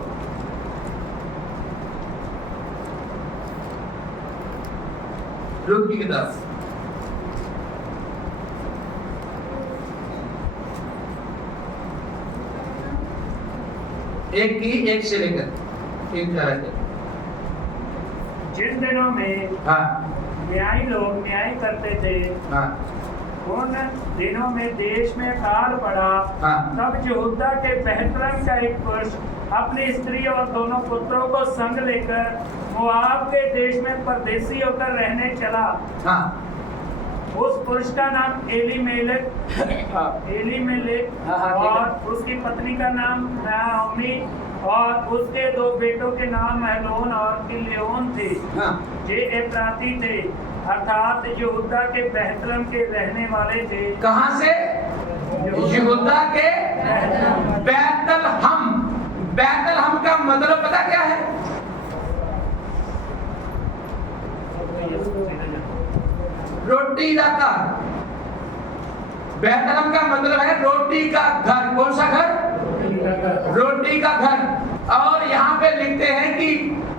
रूत की किताब एक से लेकर 3-4 तक। जिन दिनों में न्यायी लोग न्याय करते थे, उन दिनों में देश में अकाल पड़ा। तब यहूदा के बेतलेहम का एक पुरुष अपनी स्त्री और दोनों पुत्रों को संग लेकर मोआब के देश में परदेसी होकर रहने चला। उस पुरुष का नाम एलीमेलेक और उसकी पत्नी का नाम नाओमी और उसके 2 बेटों के नाम महलोन और किल्योन थे। ये एफ्राती थे, अर्थात यहूदा के बेतलेहम के रहने वाले थे। कहां से? यहूदा के बेतलेहम। बेतलेहम का मतलब पता क्या है? रोटी का घर। बेतलेहम का मतलब है रोटी का घर। कौन सा घर? रोटी का घर। और यहाँ पे लिखते हैं कि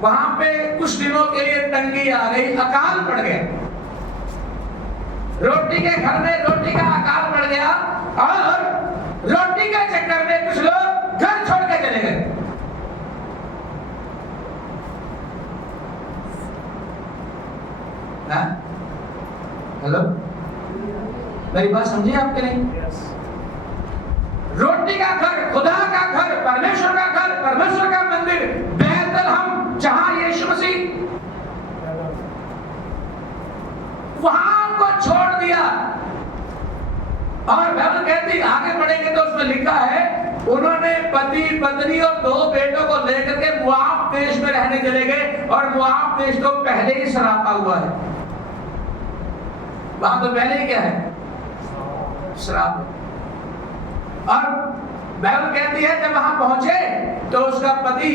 वहां पे कुछ दिनों के लिए तंगी आ गई, अकाल पड़ गया। रोटी के घर में रोटी का अकाल पड़ गया और रोटी के चक्कर में कुछ लोग घर छोड़ के चले गए। हेलो, मेरी बात समझिए आपके नहीं? रोटी का घर, खुदा का घर, परमेश्वर का घर, परमेश्वर का मंदिर बेतलेहम, जहां यीशु मसीह, वहां को छोड़ दिया। और बाइबल कहती, आगे बढ़ेंगे तो उसमें लिखा है उन्होंने पति पत्नी और 2 बेटों को लेकर के मोआब देश में रहने चले गए। और मोआब देश तो पहले ही सरापा हुआ है, वहां तो पहले ही क्या है? श्राप। और बाइबल कहती है जब वहां पहुंचे तो उसका पति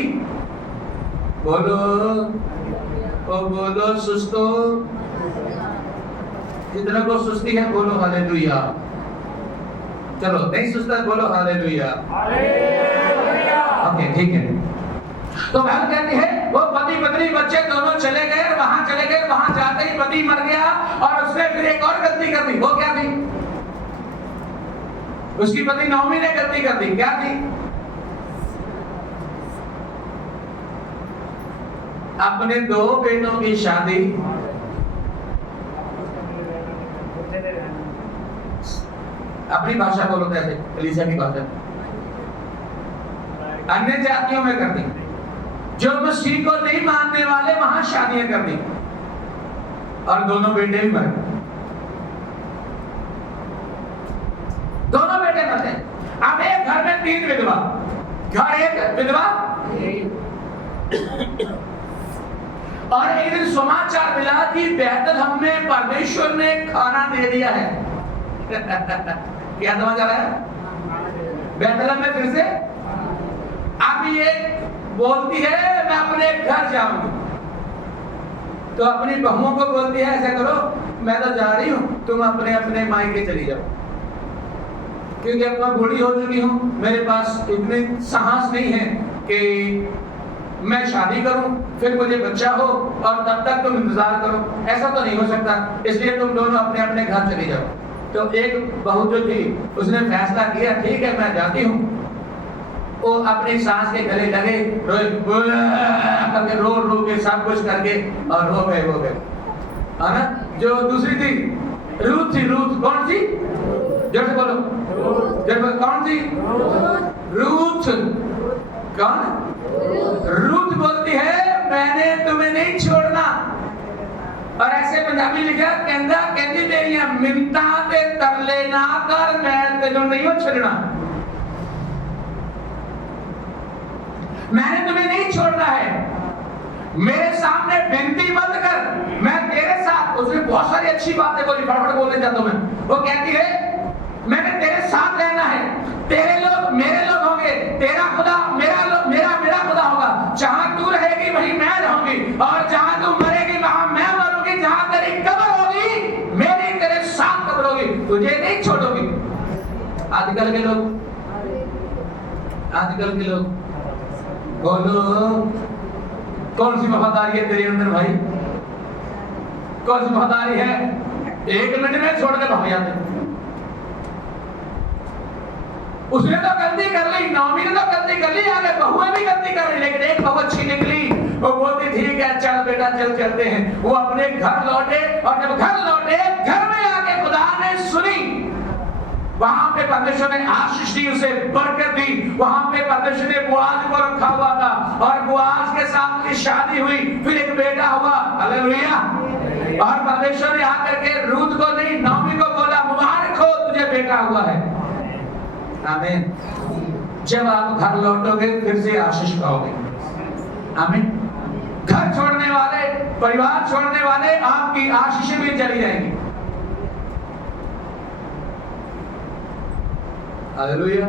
बोलो सुस्तो, जितने को सुस्ती है बोलो हालेलुया। चलो, नहीं सुस्ता बोलो हालेलुया। ओके, ठीक है। तो बाइबल कहती है वो पति पत्नी बच्चे दोनों चले गए, वहां जाते ही पति मर गया। और उसने फिर एक और गलती कर दी। वो क्या थी? उसकी पत्नी नाओमी ने गलती कर दी। क्या थी? अपने 2 बेटों की शादी अपनी भाषा बोलो कैसे? कलीसिया की भाषा अन्य जातियों में कर दी। जो मसीह को नहीं मानने वाले वहां शादियां कर दी और दोनों बेटे भी मर गए। दोनों बेटे मर गए। अब एक घर में 3 विधवा, घर एक विधवा। और एक दिन समाचार मिला कि बेतलेहम में परमेश्वर ने खाना दे दिया है। क्या समाचार है? बेतलेहम में फिर से अब ये बोलती है मैं अपने घर जाऊंगी, तो अपनी बहुओं को बोलती है ऐसा करो, मैं तो जा रही हूं, तुम अपने अपने मायके चली जाओ, क्योंकि अब मैं बूढ़ी हो चुकी हूं, मेरे पास इतने साहस नहीं है कि मैं शादी करूं, फिर मुझे बच्चा हो और तब तक तुम इंतजार करो, ऐसा तो नहीं हो सकता, इसलिए तुम दोनों अपने अपने घर चली जाओ। तो एक बहू जो थी उसने फैसला किया, ठीक है मैं जाती हूँ। वो अपनी सास के गले लगे, करके रो रो के सब कुछ करके और हो गए है ना। जो दूसरी थी रूथ थी, रूथ कौन सी, जोर से बोलो, कौन सी, रूथ, कौन, रूथ बोलती है मैंने तुम्हें नहीं छोड़ना। और ऐसे पंजाबी लिखा कहंदा कहंदी तेरियां मिन्नतां ते तरले ना कर, मैं तेनों नहीं छड़ना, मैंने तुम्हें नहीं छोड़ना है, मेरे सामने विनती मत कर, मैं तेरे साथ। उसने बहुत सारी अच्छी बातें बोली, फटाफट बोलने जाता हूं मैं। वो कहती है मैंने तेरे साथ रहना है, तेरे लोग मेरे लोग होंगे, तेरा खुदा मेरा खुदा होगा, जहां तू रहेगी वहीं मैं रहूंगी, और जहां तू मरेगी वहां मैं मरूंगी, जहां तेरी कब्र होगी मेरी तेरे साथ कब्र होगी, तुझे नहीं छोड़ूंगी। आजकल के लोग बोलो कौन सी वफादारी है तेरे अंदर भाई, कौन सी वफादारी है, 1 मिनट में छोड़ के भाग जाते। उसने तो गलती कर ली, नौमी ने तो गलती कर ली, आगे बहुएं भी गलती कर ली, लेकिन एक बहू अच्छी निकली, वो बोलती ठीक है चल बेटा चल चलते हैं। वो अपने घर लौटे, और जब घर लौटे घर में आके खुदा ने सुनी, वहां पे परमेश्वर ने आशीष दी, उसे बरकत दी। वहां पे परमेश्वर ने बोआज को रखा हुआ था, और बोआज के साथ उसकी शादी हुई, फिर एक बेटा हुआ, हालेलुया। और परमेश्वर ने आकर के रूथ को नहीं नौमी को बोला मुबारक हो तुझे बेटा हुआ है, आमीन। जब आप घर लौटोगे फिर से आशीष पाओगे, आमीन। घर छोड़ने वाले, परिवार छोड़ने वाले, आपकी आशीषें भी चली जाएंगी, हालेलुया।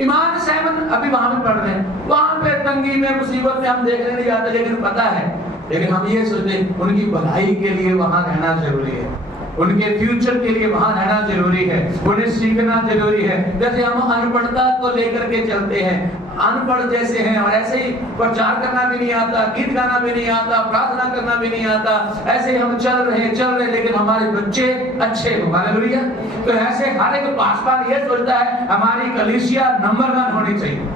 ईमान सहमन अभी वहां पे पढ़ रहे हैं, वहां पे तंगी में मुसीबत में हम देखने नहीं जाते, लेकिन पता है, लेकिन हम ये सोचते उनकी भलाई के लिए वहां रहना जरूरी है, उनके फ्यूचर के लिए वहां रहना जरूरी है, उन्हें सीखना जरूरी है। जैसे हम अनपढ़ता को लेकर के चलते हैं, अनपढ़ जैसे हैं, और ऐसे ही प्रचार करना भी नहीं आता, गीत गाना भी नहीं आता, प्रार्थना करना भी नहीं आता, ऐसे हम चल रहे लेकिन हमारे बच्चे अच्छे हो, हालेलुया। तो ऐसे हर एक पासवान ये सोचता है हमारी कलीसिया नंबर 1 होनी चाहिए,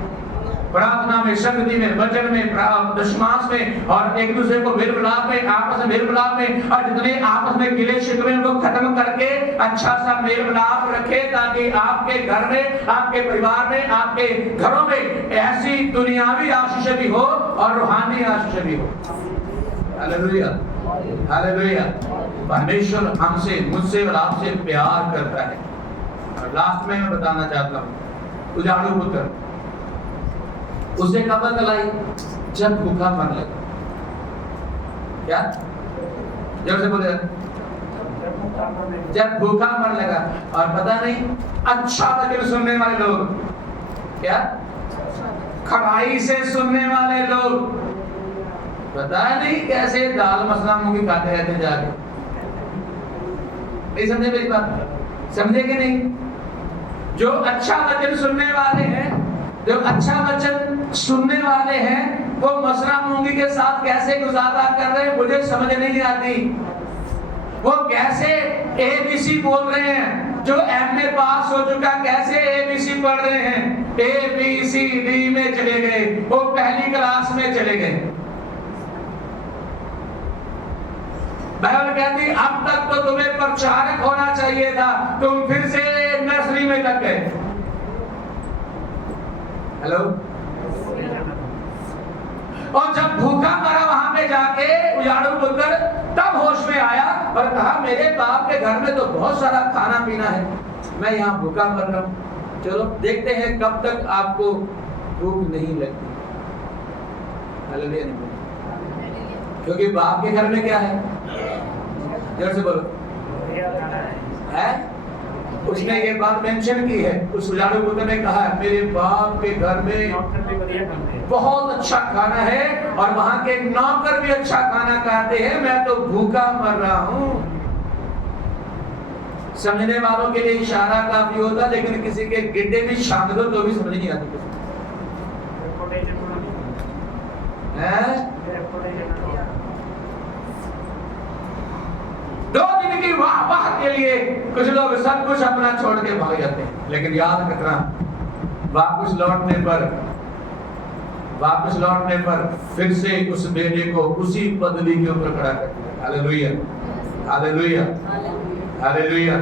प्रार्थना में, संगति में, वचन में, दशमांश में, और एक दूसरे को मेल मिलाप में, आपस में मेल मिलाप में, और जितने आपस में गिले शिकवे को खत्म करके अच्छा सा मेल मिलाप रखे, ताकि आपके घर में, आपके परिवार में, आपके घरों में ऐसी दुनियावी आशीष भी हो और रूहानी आशीष भी हो, हालेलुया, हालेलुया। परमेश्वर हमसे, मुझसे और आपसे प्यार करता है। और लास्ट में मैं बताना चाहता हूँ, उजाड़ू पुत्र उसे कब अकल आई, जब भूखा मरने लगा। क्या, जब से बोले, जब भूखा मरने लगा। और पता नहीं अच्छा वचन सुनने वाले लोग, क्या, खराई से सुनने वाले लोग, पता नहीं कैसे दाल मसला मूंगी खाते रहते जाके। नहीं समझे मेरी बात, समझे कि नहीं? जो अच्छा वचन सुनने वाले हैं, जो अच्छा वचन सुनने वाले हैं, वो मसरा मूंगी के साथ कैसे गुजारा कर रहे हैं मुझे समझ नहीं आती। वो कैसे ABC बोल रहे हैं, जो MA पास हो चुका कैसे ABC पढ़ रहे हैं, ABCD में चले गए, वो पहली क्लास में चले गए। बाइबल कहती अब तक तो तुम्हें प्रचारक होना चाहिए था, तुम फिर से नर्सरी में लग गए। हेलो। और जब भूखा मरा वहां पे जाके उजाड़ू पुत्र, तब होश में आया और कहा मेरे बाप के घर में तो बहुत सारा खाना पीना है, मैं यहाँ भूखा मर रहा हूँ। चलो देखते हैं कब तक आपको भूख नहीं लगती, हालेलुया। क्योंकि बाप के घर में क्या है, जोर से बोलो, है। उसने ये बात मेंशन की है, उस उजाड़ू पुत्र ने कहा है मेरे बाप के घर में बहुत अच्छा खाना है और वहां के नौकर भी अच्छा खाना खाते हैं, मैं तो भूखा मर रहा हूं। समझने वालों के लिए इशारा काफी होता, लेकिन किसी के गिड्डे भी शांत दो तो भी समझ नहीं आती। 2 दिन की वाह के लिए कुछ लोग सब कुछ अपना छोड़ के भाग जाते हैं, लेकिन याद रखना वापस लौटने पर फिर से उस बेटे को उसी पदवी के ऊपर खड़ा कर दिया। Hallelujah, hallelujah, hallelujah.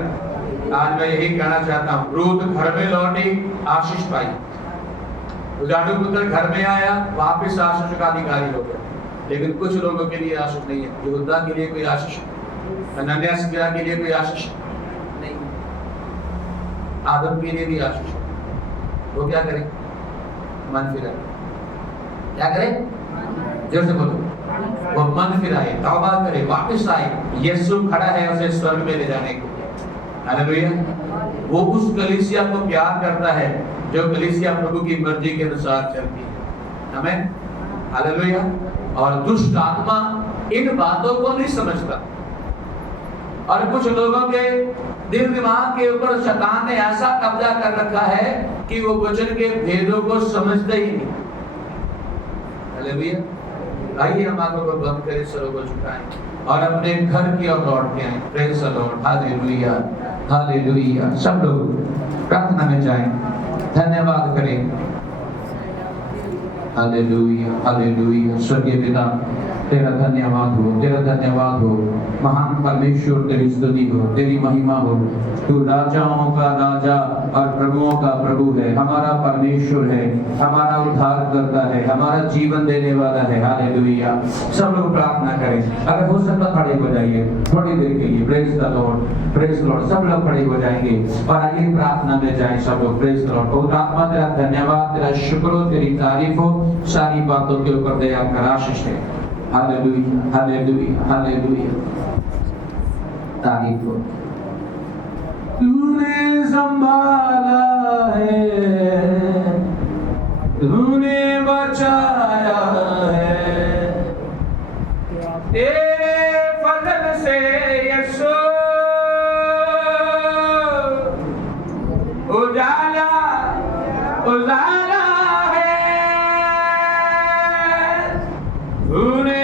आज मैं यही कहना चाहता हूँ, रूत घर में लौटी, आशीष पाई। उजाड़ू पुत्र घर में आया, वापस आशीष का अधिकारी हो गया। लेकिन कुछ लोगों के लिए आशीष नहीं है। यहूदा के लिए कोई आशीष, हनन्याह के लिए कोई आशीष नहीं, आदम के लिए भी आशीष। वो क्या करें? मन फिराए। क्या करे? जोर से बोलो। वो मन फिराए, तौबा करे, वापस आए। यीशु खड़ा है उसे स्वर्ग में ले जाने को। हालेलुया। वो उस कलीसिया को प्यार करता है जो कलीसिया प्रभु की मर्जी के अनुसार चलती है। आमीन, हालेलुया। और दुष्ट आत्मा इन बातों को नहीं समझता, और कुछ लोगों के दिल दिमाग के ऊपर शैतान ने ऐसा कब्जा कर रखा है कि वो वचन के भेदों को समझते ही नहीं। हालेलुया। आइए हम आंखों को बंद करें, सरों को झुकाएं और अपने घर की ओर लौट के आएं। Praise the Lord. Hallelujah, hallelujah. सब लोग प्रार्थना में जाएं, धन्यवाद करें। Hallelujah, hallelujah. स्वर्गीय पिता, तेरा धन्यवाद हो, तेरा धन्यवाद हो। महान परमेश्वर, तेरी स्तुति हो, तेरी महिमा हो। तू राजाओं का राजा और प्रभुओं का प्रभु है, हमारा परमेश्वर है, हमारा उद्धार करता है, हमारा जीवन देने वाला है। हालेलुया। सब लोग प्रार्थना करें। अगर हो सकता खड़े हो जाइए थोड़ी देर के लिए। Praise the Lord, praise the Lord. सब लोग खड़े हो जाएंगे और आइए प्रार्थना में जाएं सब लोग। Praise the Lord. पवित्र आत्मा, तेरा धन्यवाद, तेरा शुक्र हो, तेरी तारीफ हो। सारी बातों के ऊपर दया कर आशीष है। Hallelujah, hallelujah, hallelujah. तारीफ हो। तूने संभाला है, तूने बचाया है, तेरे फजल से यीशु उजाला उजाला है, तूने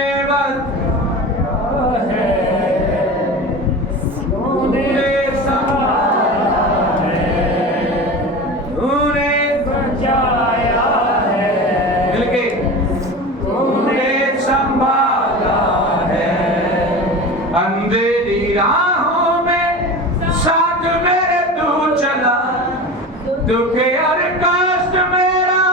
अंधेरी राहों में साथ मेरे तू चला, दुख और कष्ट मेरा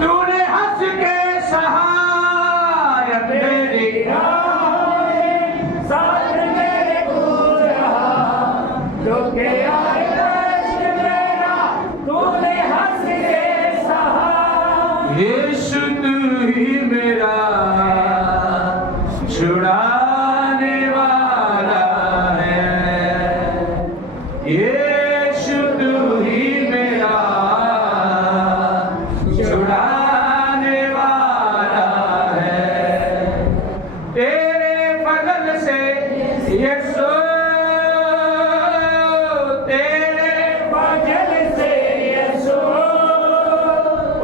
तूने हंस के सहाय। अंधेरी राहों में साथ मेरे तू रहा, दुख और कष्ट मेरा तूने हंस के सहाय। यीशु तू ही मेरा छुड़ाने वाला है, यीशु तू ही मेरा छुड़ाने वाला है। तेरे फजल से यीशु, तेरे फजल से यीशु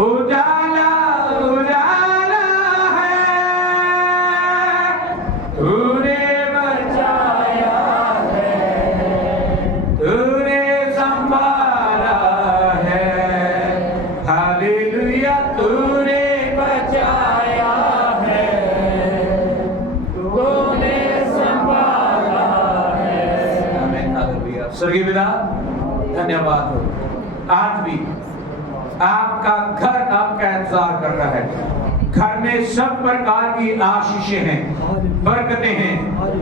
उजाला उजाला है, तूने बचाया है, तूने संभाला है। हालेलुया। तूने बचाया है, तूने संभाला है। आमीन, हालेलुया। स्वर्गीय पिता, धन्यवाद हो। आज भी आपका घर आपका इंतजार कर रहा है। घर में सब प्रकार की आशीषें हैं, बरकतें हैं,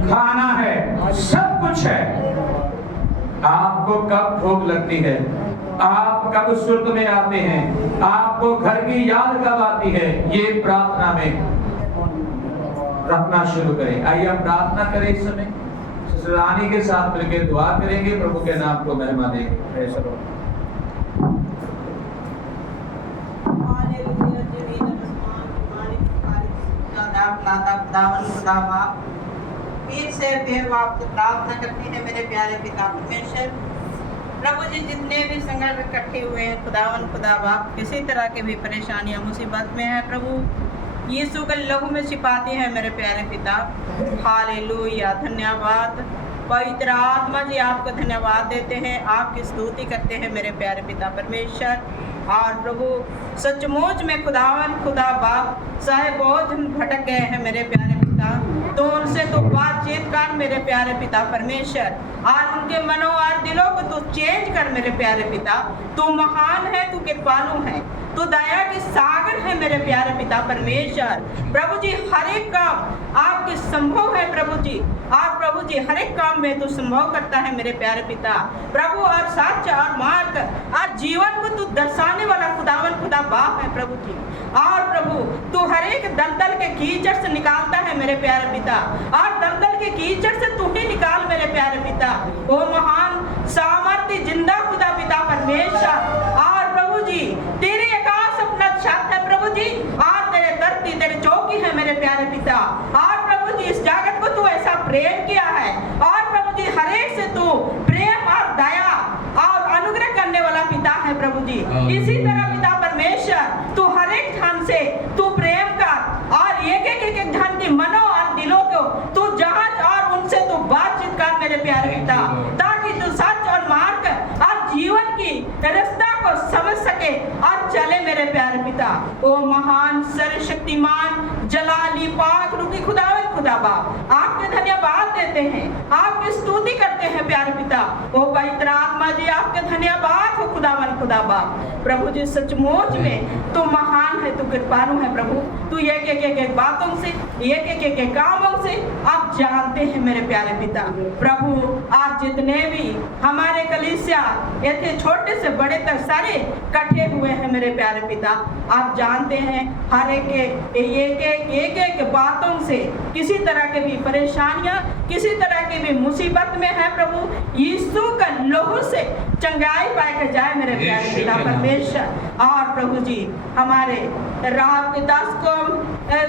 खाना है, सब कुछ है। आपको कब भूख लगती है, आप कब सुर्ख में आते हैं, आपको घर की याद कब आती है, ये प्रार्थना में रखना शुरू करें। आइए हम प्रार्थना करें। इस समय रानी के साथ मिलकर दुआ करेंगे, प्रभु के नाम को महिमा देंगे। फिर से देव आपको प्रार्थना करती है मेरे प्यारे पिता परमेश्वर। प्रभु जी, जितने भी संगठन इकट्ठे हुए हैं खुदावन खुदा बाप, किसी तरह की भी परेशानियां मुसीबत में है प्रभु, यीशु के लहू में छिपाती है मेरे प्यारे पिता। हालेलुया, धन्यवाद पवित्र आत्मा जी, आपको धन्यवाद देते हैं, आपकी स्तुति करते हैं मेरे प्यारे पिता परमेश्वर। और प्रभु सचमुच में खुदावन खुदा बाप साहेब बहुत हम भटक गए हैं मेरे प्यारे पिता, तो उनसे तो बातचीत कर मेरे प्यारे पिता परमेश्वर, और उनके मनों और दिलों को तू चेंज कर मेरे प्यारे पिता। तू महान है, तू कृपालु है, तू दया की सागर है मेरे प्यारे पिता परमेश्वर। प्रभु जी हर एक काम आपके संभव है प्रभु जी, और प्रभु जी हर एक काम में तू संभव करता है मेरे प्यारे पिता प्रभु, और सच और मार्ग और जीवन को तू दर्शाने वाला खुदावन खुदा बाप है प्रभु जी। और प्रभु तू हर एक दलदल के कीचड़ से निकालता है मेरे प्यारे पिता, और दलदल के कीचड़ से तू ही निकाल मेरे प्यारे पिता। ओ महान सामर्थ्य जिंदा खुदा पिता परमेश्वर, और प्रभु जी तेरे आकाश अपना छत है प्रभु जी, और तेरे धरती तेरे चौकी है मेरे प्यारे पिता। और प्रभु जी इस जगत को तू ऐसा प्रेम किया है, और प्रभु जी हर एक से तू प्रेम और दया और अनुग्रह करने वाला पिता है प्रभु जी। इसी तरह पिता परमेश्वर तू हर एक धन से तू प्रेम कर, और एक एक धन की मनो और दिलों को तू जांच, और उनसे तू बातचीत कर मेरे प्यारे पिता, ताकि तू सच और मार्ग और जीवन की रास्ता को समझ सके और चले मेरे प्यारे पिता। ओ महान सर्वशक्तिमान जलाली पाक रूपी खुदावन खुदा बाप, आपके धन्यवाद देते हैं, आपकी स्तुति करते हैं प्यारे पिता। ओ पवित्र आत्मा जी आपके धन्यवाद हो खुदावन खुदा बाप। प्रभु जी सचमुच में तू महान है, तू कृपालु है प्रभु, तू एक बातों से एक कामों से आप जानते हैं मेरे प्यारे पिता। प्रभु आज जितने भी हमारे कलीसिया ऐसे छोटे से बड़े तक सारे इकट्ठे हुए हैं मेरे प्यारे पिता, आप जानते हैं हर एक बातों से किसी तरह के भी परेशानियां, किसी तरह की भी मुसीबत में है प्रभु, यीशु का लहू से चंगाई पाए के जाए मेरे प्यारे पिता परमेश्वर। और प्रभु जी हमारे रात के दास को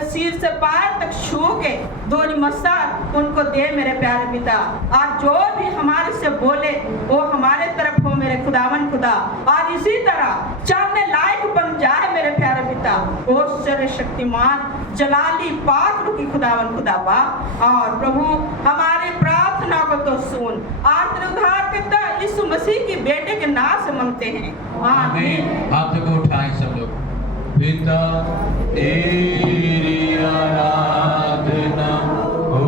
सिर से पैर तक छू के दोनी मस्सा उनको दे मेरे प्यारे पिता, और जो भी हमारे से बोले वो हमारे तरफ हो मेरे खुदावन खुदा, और इसी तरह चलने लायक बन जाए मेरे प्यारे पिता। ओ सर्वशक्तिमान जलाली पाक रूपी खुदावन खुदा बाप, और प्रभु हमारी प्रार्थना को तो सुन, और तेरे उद्धारकर्ता यीशु मसीह की बेटे के नाम से मांगते हैं, आमीन। हाथ को उठाएं सब लोग। पिता तेरी आराधना हो,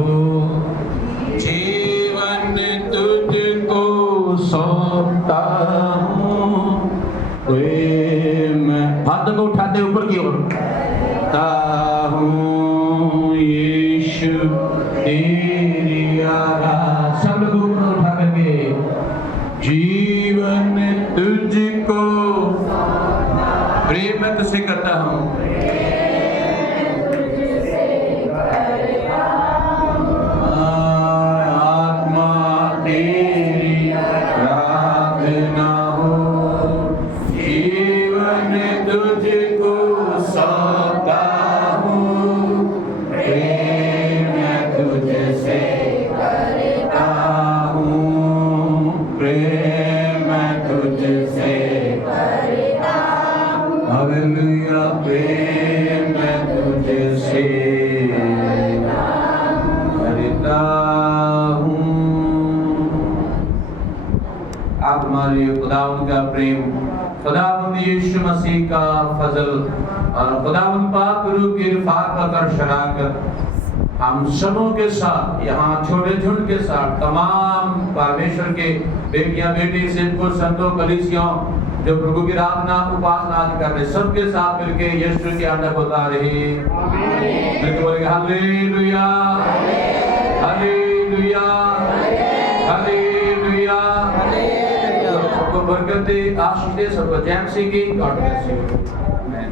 जीवन तुझको सौंपता हूँ, हाथ को उठाते ऊपर की ओर, यीशु तेरी आराधना, सब लोग ऊपर उठा करके, जीवन तुझको प्रेम मैं तुझसे करता हूँ, आत्मा तेरी आराधना हो, जीवन तुझको सौंपता हूँ, प्रेम मैं तुझसे करता हूँ, प्रेम मैं तुझसे करता हूँ, हालेलुया, प्रेम मैं तुझसे करता हूँ। आप हमारे खुदावंद का प्रेम, खुदावंद यीशु मसीह का फजल और खुदावंद पाक रूह की रफ़ाक़त और शराकत हम सबों के साथ, यहाँ छोटे झुंड के साथ, तमाम परमेश्वर के बेटियां बेटी सिद्धपुर संतों कलीसियों जो प्रभु की आराधना उपासना कर रहे, सबके साथ मिलके यीशु की आज्ञा बता रहे, मिलके बोलेंगे हालेलुया, हालेलुया, हालेलुया। सबको बरकत दे, आशीष दे, सबको जय मसीह की। God bless you. आमीन।